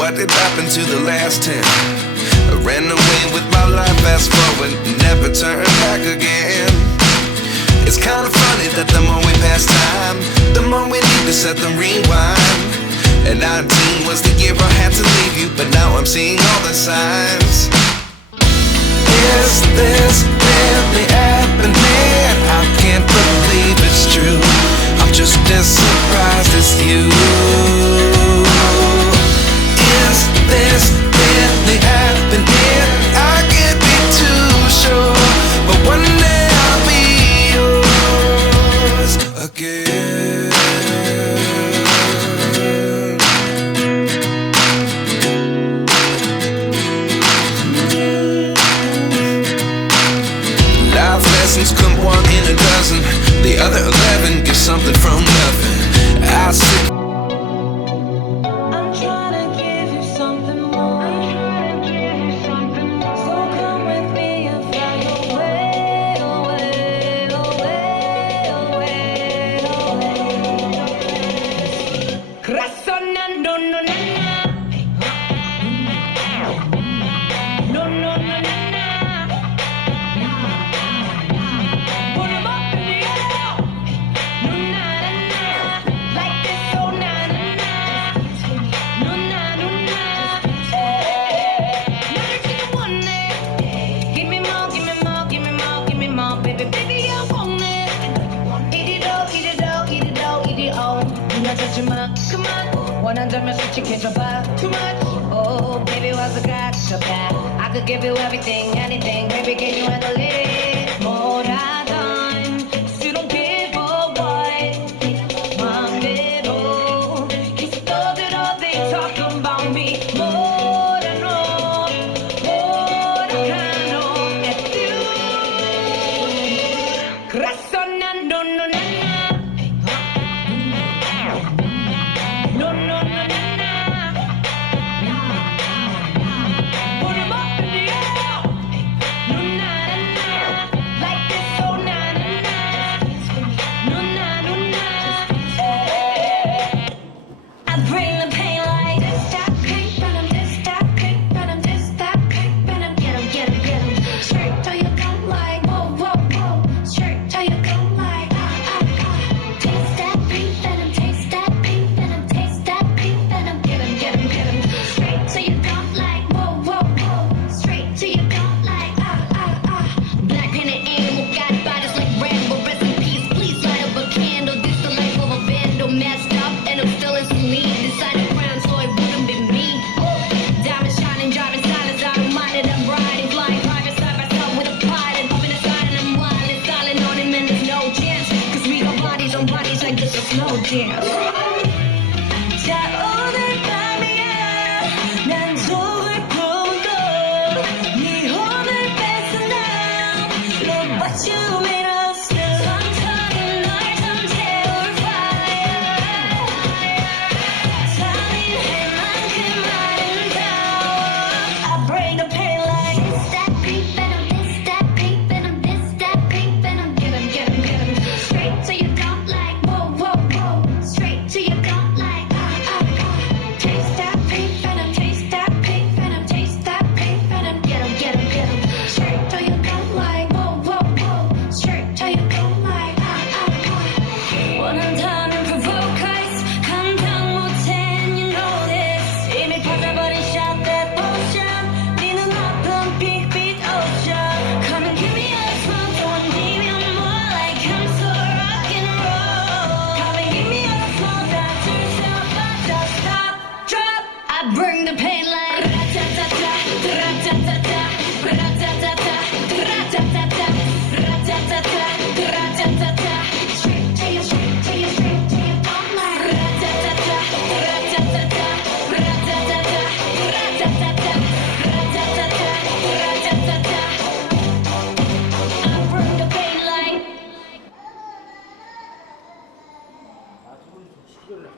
What did happen to the last 10? I ran away with my life, fast forward, never turn back again. It's kind of funny that the more we pass time, the more we need to set them rewind. And 19 was the year I had to leave you, but now I'm seeing all the signs. Is this really happening? I can't believe it's true. I'm just as surprised as you. Is this really happening? I can't be too sure, but one day I'll be yours again. Life lessons come one in a dozen. The other 11 get something from nothing. I see. Come on, 원한다면 솔직해져봐. Too much, oh baby what's the gotcha back? I could give you everything, anything, baby can you handle it? 뭐라던 you don't give a what 맘대로 계속 떠들어 they talk about me.